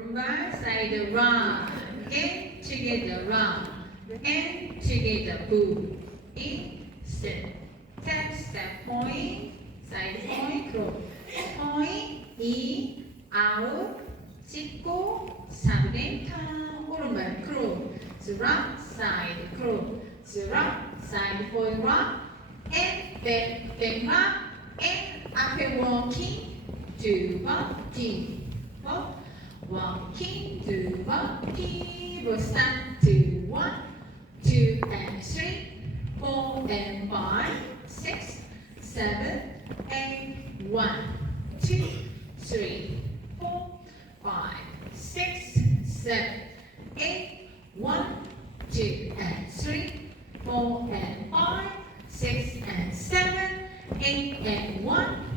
오른발 side round. Again, together round. And together move. In, step, tap, step, point, side point, cross. point, in, out, 찍고, 사비된 타, 오른발 cross. round, side, cross. round, side, forward, round. And back, back, round. And 앞에 walking. 두 번, 뒤로. walking, 두 번, 뒤로. stand, two, one, two and three, 4 and 5, 6, 7, 8, 1, 2, 3, 4, 5, 6, 7, 8, 1, 2 and 3, 4 and 5, 6 and 7, 8 and 1,